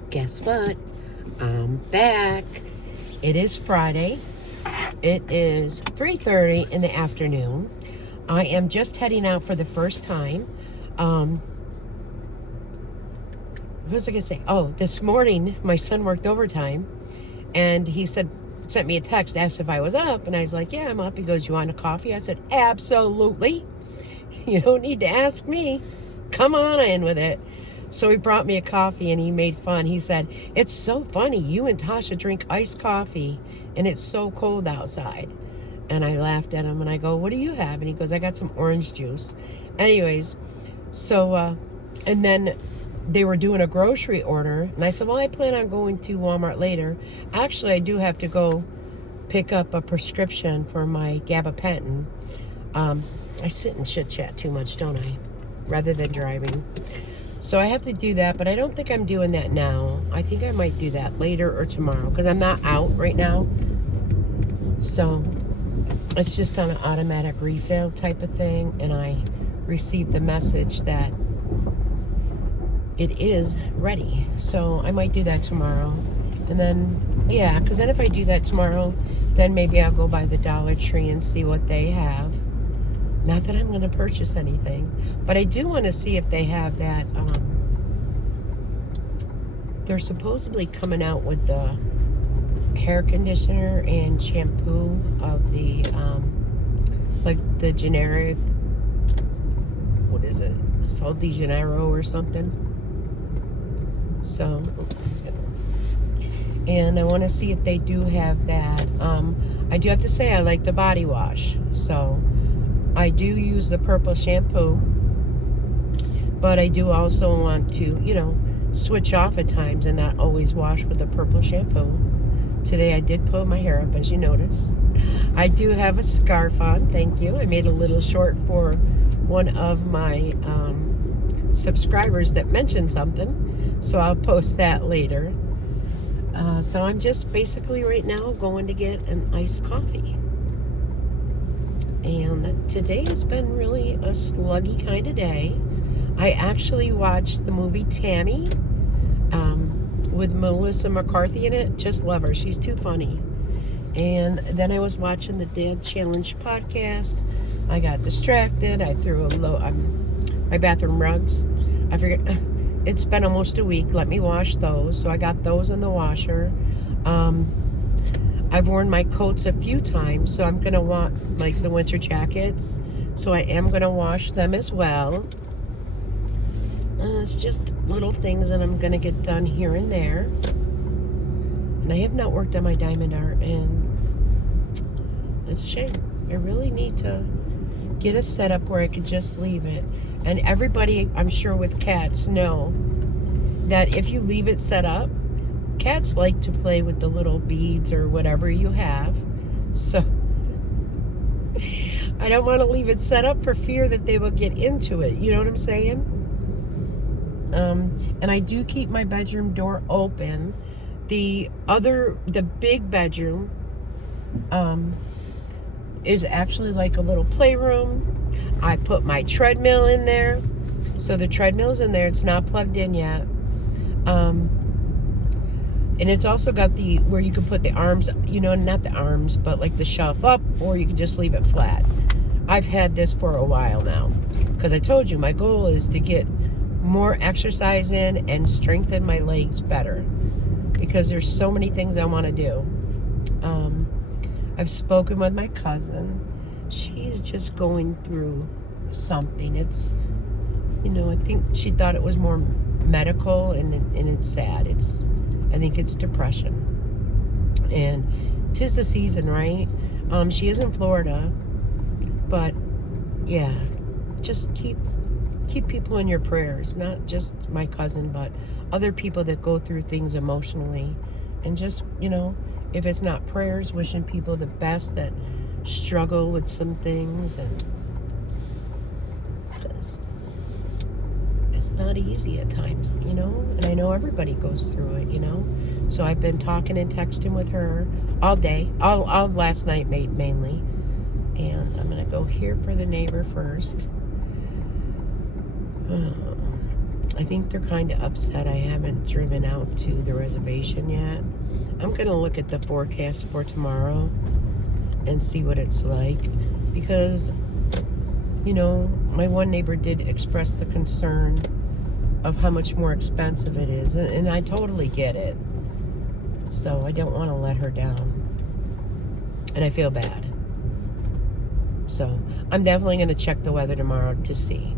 guys, guess what? I'm back. It is Friday. It is 3:30 in the afternoon. I am just heading out for the first time. What was I going to say? Oh, this morning my son worked overtime and he sent me a text, asked if I was up, and I was like, yeah, I'm up. He goes, you want a coffee? I said, absolutely. You don't need to ask me. Come on in with it. So he brought me a coffee and he made fun. He said, it's so funny. You and Tasha drink iced coffee and it's so cold outside. And I laughed at him and I go, what do you have? And he goes, I got some orange juice. Anyways, so, and then they were doing a grocery order. And I said, well, I plan on going to Walmart later. Actually, I do have to go pick up a prescription for my gabapentin. I sit and chit-chat too much, don't I? Rather than driving. So I have to do that, but I don't think I'm doing that now. I think I might do that later or tomorrow because I'm not out right now. So it's just on an automatic refill type of thing, and I received the message that it is ready. So I might do that tomorrow. And then, yeah, because then if I do that tomorrow, then maybe I'll go by the Dollar Tree and see what they have. Not that I'm going to purchase anything, but I do want to see if they have that. They're supposedly coming out with the hair conditioner and shampoo of the, like the generic, what is it? Sol de Janeiro or something. So, and I want to see if they do have that. I do have to say I like the body wash, so I do use the purple shampoo, but I do also want to, switch off at times and not always wash with the purple shampoo. Today I did pull my hair up, as you notice. I do have a scarf on, thank you. I made a little short for one of my subscribers that mentioned something, so I'll post that later. So I'm just basically right now going to get an iced coffee. And today has been really a sluggy kind of day. I actually watched the movie Tammy with Melissa McCarthy in it. Just love her. She's too funny. And then I was watching the Dad Challenge podcast. I got distracted. I threw a load on my bathroom rugs. I figured it's been almost a week. Let me wash those. So I got those in the washer. I've worn my coats a few times, so I'm going to want, like, the winter jackets. So I am going to wash them as well. It's just little things that I'm going to get done here and there. And I have not worked on my diamond art, and it's a shame. I really need to get a setup where I could just leave it. And everybody, I'm sure with cats, know that if you leave it set up, cats like to play with the little beads or whatever you have. So I don't want to leave it set up for fear that they will get into it. You know what I'm saying? And I do keep my bedroom door open. The big bedroom is actually like a little playroom. I put my treadmill in there. So the treadmill's in there. It's not plugged in yet. And it's also got where you can put the arms, not the arms, but like the shelf up, or you can just leave it flat. I've had this for a while now, because I told you my goal is to get more exercise in and strengthen my legs better, because there's so many things I want to do. I've spoken with my cousin. She's just going through something. It's, I think she thought it was more medical, and it's sad. I think it's depression. And 'tis the season, right? She is in Florida. But, yeah, just keep people in your prayers. Not just my cousin, but other people that go through things emotionally. And just, if it's not prayers, wishing people the best that struggle with some things. And because it's not easy at times, and I know everybody goes through it, so I've been talking and texting with her all day, all last night mainly. And I'm gonna go here for the neighbor first. I think they're kind of upset I haven't driven out to the reservation yet. I'm going to look at the forecast for tomorrow and see what it's like. Because, you know, my one neighbor did express the concern of how much more expensive it is. And I totally get it. So I don't want to let her down. And I feel bad. So I'm definitely going to check the weather tomorrow to see.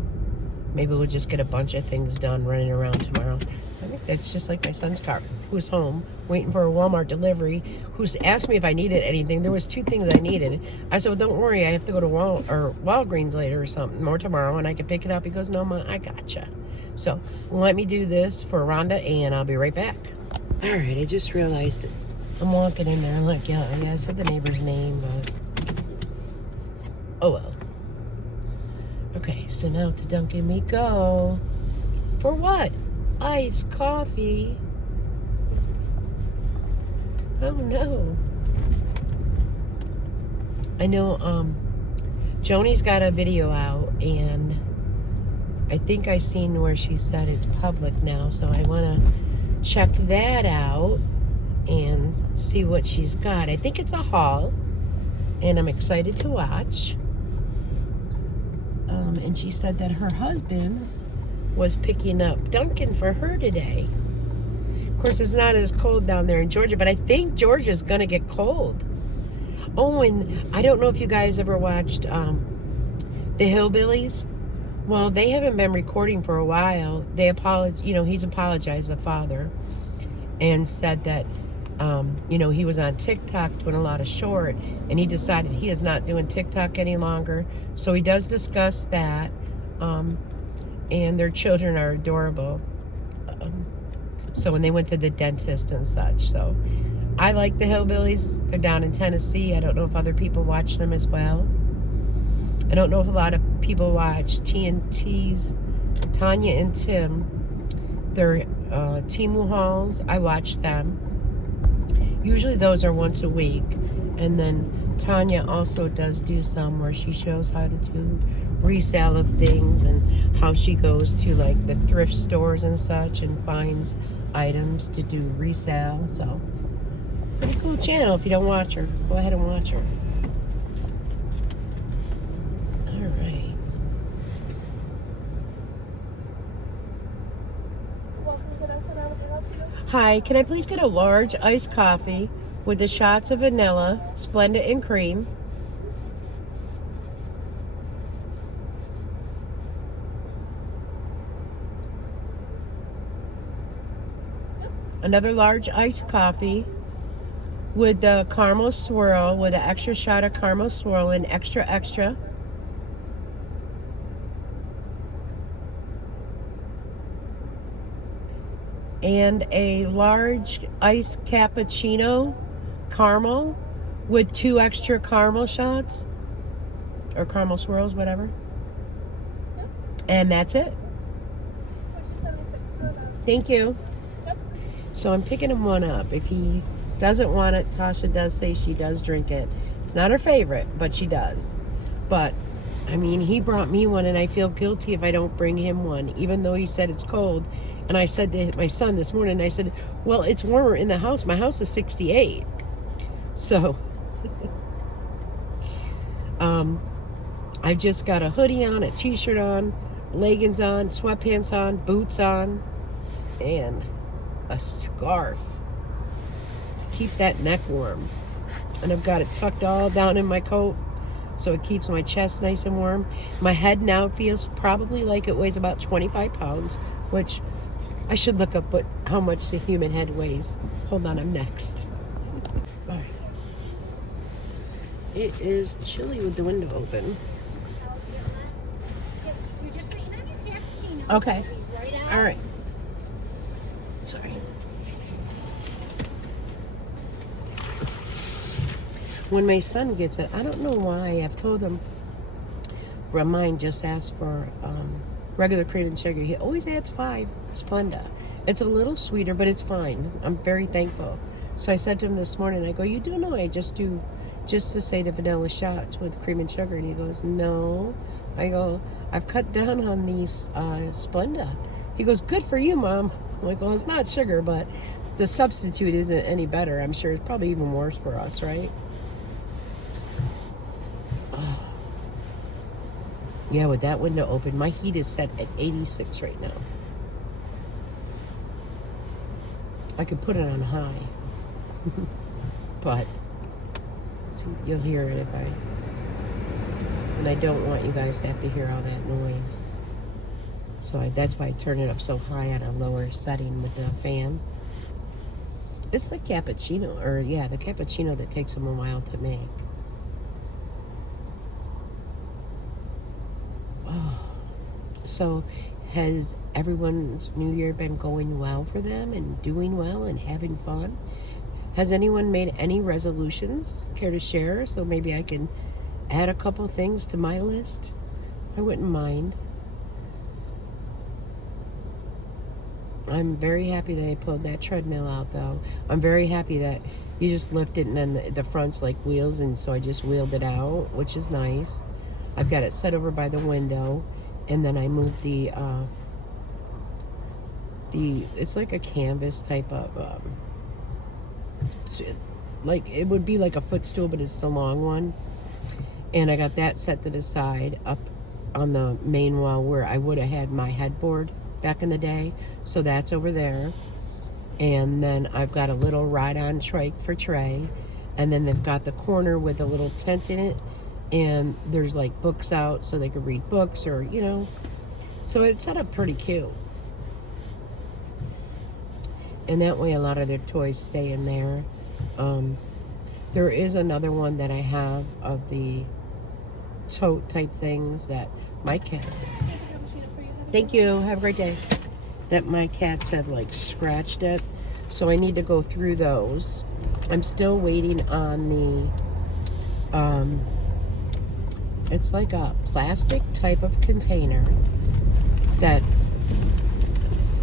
Maybe we'll just get a bunch of things done running around tomorrow. I think that's just like my son's car, who's home, waiting for a Walmart delivery, who's asked me if I needed anything. There was 2 things I needed. I said, well, don't worry, I have to go to Walgreens later or something, or tomorrow, and I can pick it up. He goes, no, Ma, I gotcha. So let me do this for Rhonda, and I'll be right back. All right, I just realized I'm walking in there. Look, yeah, I said the neighbor's name, but oh well. Okay, so now to Dunkin' we go. For what? Iced coffee. Oh no. I know Joni's got a video out, and I think I seen where she said it's public now, so I want to check that out and see what she's got. I think it's a haul, and I'm excited to watch. And she said that her husband was picking up Dunkin' for her today. Of course, it's not as cold down there in Georgia, but I think Georgia's going to get cold. Oh, and I don't know if you guys ever watched The Hillbillies. Well, they haven't been recording for a while. They he's apologized, the father, and said that, he was on TikTok doing a lot of short, and he decided he is not doing TikTok any longer. So he does discuss that, and their children are adorable. So when they went to the dentist and such. So I like the Hillbillies. They're down in Tennessee. I don't know if other people watch them as well. I don't know if a lot of people watch TNT's Tanya and Tim. They're Timu hauls. I watch them. Usually those are once a week. And then Tanya also does do some where she shows how to do resale of things and how she goes to like the thrift stores and such and finds items to do resale. So pretty cool channel. If you don't watch her, go ahead and watch her. All right. Hi, can I please get a large iced coffee with the shots of vanilla, Splenda, and cream? Another large iced coffee with the caramel swirl, with an extra shot of caramel swirl and extra. And a large iced cappuccino caramel with 2 extra caramel shots or caramel swirls, whatever. And that's it. Thank you. So I'm picking him one up. If he doesn't want it, Tasha does say she does drink it. It's not her favorite, but she does. But I mean, he brought me one, and I feel guilty if I don't bring him one, even though he said it's cold. And I said to my son this morning, I said, well, it's warmer in the house. My house is 68. So, I've just got a hoodie on, a t-shirt on, leggings on, sweatpants on, boots on, and a scarf to keep that neck warm. And I've got it tucked all down in my coat, so it keeps my chest nice and warm. My head now feels probably like it weighs about 25 pounds, which I should look up how much the human head weighs. Hold on, I'm next. All right. It is chilly with the window open. Okay. All right. Sorry. When my son gets it, I don't know why. I've told him, mine just asked for regular cream and sugar. He always adds 5 Splenda. It's a little sweeter, but it's fine. I'm very thankful. So I said to him this morning, I go, you do know I just do, just to say the vanilla shots with cream and sugar. And he goes, no. I go, I've cut down on these Splenda. He goes, good for you, Mom. I'm like, well, it's not sugar, but the substitute isn't any better. I'm sure it's probably even worse for us, right? Oh. Yeah, with that window open, my heat is set at 86 right now. I could put it on high. But see, you'll hear it if I... And I don't want you guys to have to hear all that noise. So that's why I turn it up so high on a lower setting with the fan. It's the cappuccino, or yeah, the cappuccino that takes them a while to make. Oh. So has everyone's New Year been going well for them and doing well and having fun? Has anyone made any resolutions? Care to share? So maybe I can add a couple things to my list. I wouldn't mind. I'm very happy that I pulled that treadmill out, though. I'm very happy that you just lift it and then the front's like wheels, and so I just wheeled it out, which is nice. I've got it set over by the window, and then I moved the it's like a canvas type of like it would be like a footstool, but it's the long one. And I got that set to the side up on the main wall where I would have had my headboard back in the day. So that's over there. And then I've got a little ride-on trike for Trey. And then they've got the corner with a little tent in it. And there's like books out so they could read books or, you know. So it's set up pretty cute. And that way a lot of their toys stay in there. There is another one that I have of the tote type things that my cats... Thank you. Have a great day. That my cats have like scratched it. So I need to go through those. I'm still waiting on the... it's like a plastic type of container that...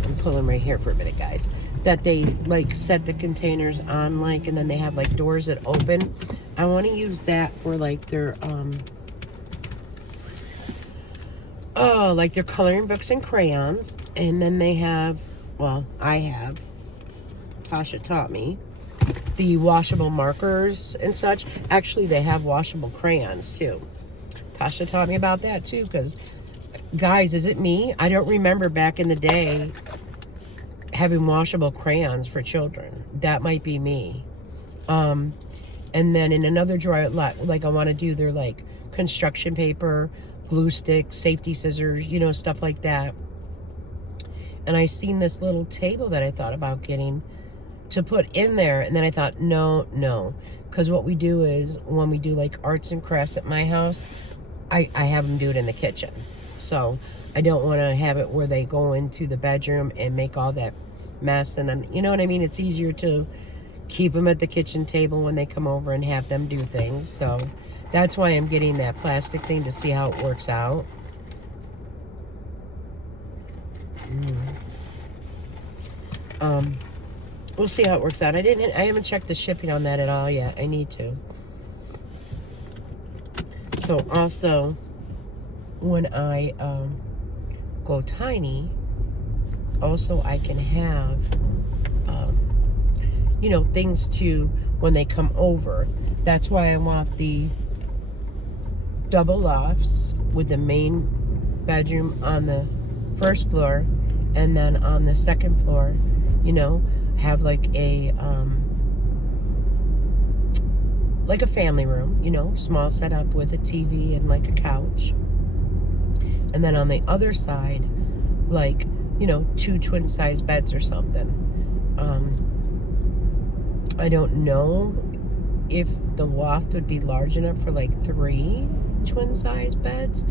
I'm pulling right here for a minute, guys. That they like set the containers on, like, and then they have like doors that open. I want to use that for like their like their coloring books and crayons. And then they have, well, I have, Tasha taught me, the washable markers and such. Actually, they have washable crayons too. Tasha taught me about that too, because guys, is it me? I don't remember back in the day having washable crayons for children. That might be me. And then in another drawer, like I want to do their like construction paper, glue sticks, safety scissors, you know, stuff like that. And I seen this little table that I thought about getting to put in there. And then I thought, no. Because what we do is when we do like arts and crafts at my house, I have them do it in the kitchen. So I don't want to have it where they go into the bedroom and make all that mess. And then, you know what I mean? It's easier to keep them at the kitchen table when they come over and have them do things. So that's why I'm getting that plastic thing to see how it works out. We'll see how it works out. I haven't checked the shipping on that at all yet. I need to. So also, when I go tiny, also I can have you know, things to when they come over. That's why I want the double lofts with the main bedroom on the first floor, and then on the second floor, you know, have like a family room, you know, small setup with a TV and like a couch. And then on the other side, like, you know, 2 twin size beds or something. I don't know if the loft would be large enough for like 3 twin size beds.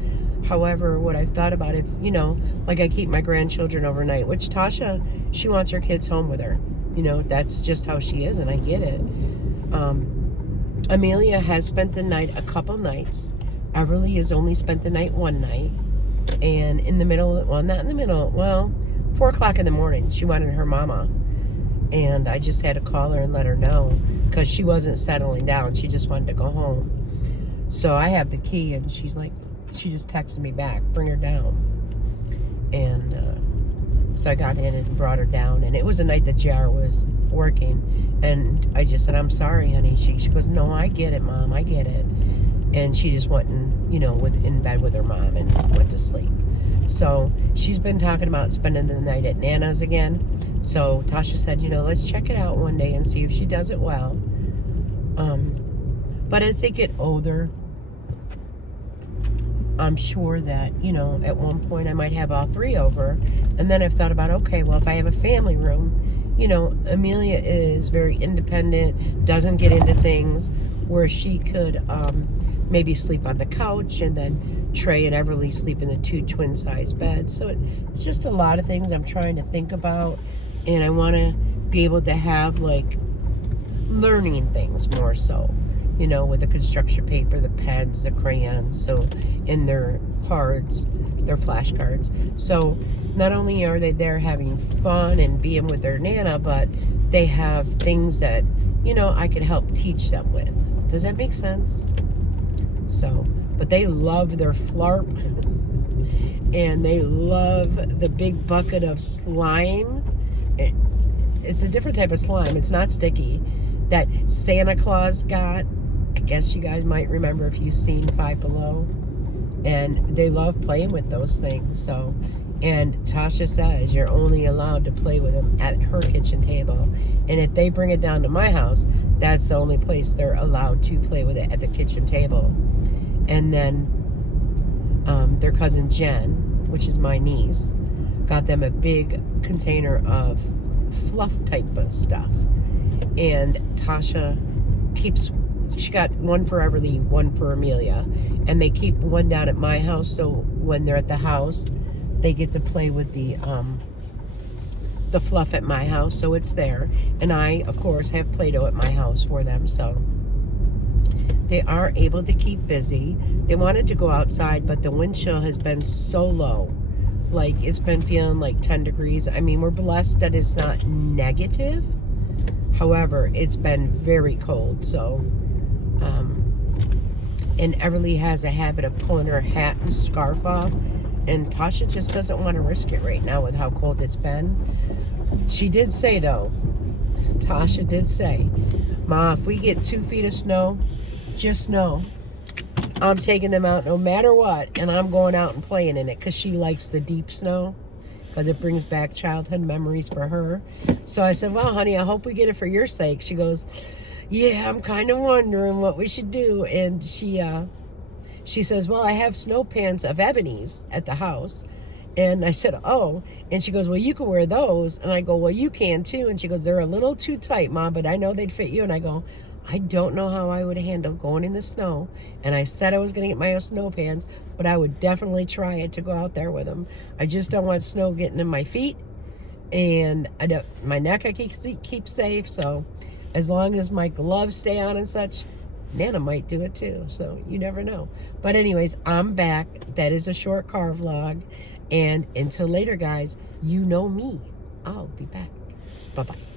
However, what I've thought about, if, you know, like I keep my grandchildren overnight, which Tasha, she wants her kids home with her. You know, that's just how she is, and I get it. Amelia has spent the night a couple nights. Everly has only spent the night one night. And in the middle, well, not in the middle, well, 4 o'clock in the morning, she wanted her mama. And I just had to call her and let her know, because she wasn't settling down. She just wanted to go home. So I have the key, and she's like, she just texted me back, bring her down. And So I got in and brought her down, and it was a night that JR was working, and I just said, I'm sorry, honey. She goes, no, I get it, Mom, I get it. And she just went and, in bed with her mom and went to sleep. So she's been talking about spending the night at Nana's again. So Tasha said, let's check it out one day and see if she does it well. But as they get older, I'm sure that, at one point I might have all three over. And then I've thought about, okay, well, if I have a family room, Amelia is very independent, doesn't get into things where she could maybe sleep on the couch, and then Trey and Everly sleep in the 2 twin-size beds. So it's just a lot of things I'm trying to think about, and I want to be able to have, learning things more so, with the construction paper, the pens, the crayons, so in their cards, their flashcards. So not only are they there having fun and being with their Nana, but they have things that, I could help teach them with. Does that make sense? So, but they love their flarp, and they love the big bucket of slime. It's a different type of slime. It's not sticky. That Santa Claus got, I guess you guys might remember if you've seen Five Below. And they love playing with those things. So, and Tasha says you're only allowed to play with them at her kitchen table. And if they bring it down to my house, that's the only place they're allowed to play with it, at the kitchen table. And then their cousin Jen, which is my niece, got them a big container of fluff type of stuff. And Tasha she got one for Everly, one for Amelia. And they keep one down at my house, so when they're at the house, they get to play with the fluff at my house, so it's there. And I, of course, have Play-Doh at my house for them, so they are able to keep busy. They wanted to go outside, but the wind chill has been so low. It's been feeling like 10 degrees. I mean, we're blessed that it's not negative. However, it's been very cold, so... and Everly has a habit of pulling her hat and scarf off, and Tasha just doesn't want to risk it right now with how cold it's been. She did say, though, Tasha did say, Ma, if we get 2 feet of snow, just know I'm taking them out no matter what, and I'm going out and playing in it, because she likes the deep snow, because it brings back childhood memories for her. So I said, well, honey, I hope we get it for your sake. She goes, yeah, I'm kind of wondering what we should do. And she says, well, I have snow pants of Ebony's at the house. And I said, oh. And she goes, well, you can wear those. And I go, well, you can too. And she goes, they're a little too tight, Mom, but I know they'd fit you. And I go, I don't know how I would handle going in the snow. And I said I was going to get my own snow pants, but I would definitely try it to go out there with them. I just don't want snow getting in my feet. And my neck I keep safe. So as long as my gloves stay on and such, Nana might do it too. So you never know. But anyways, I'm back. That is a short car vlog. And until later, guys, you know me. I'll be back. Bye-bye.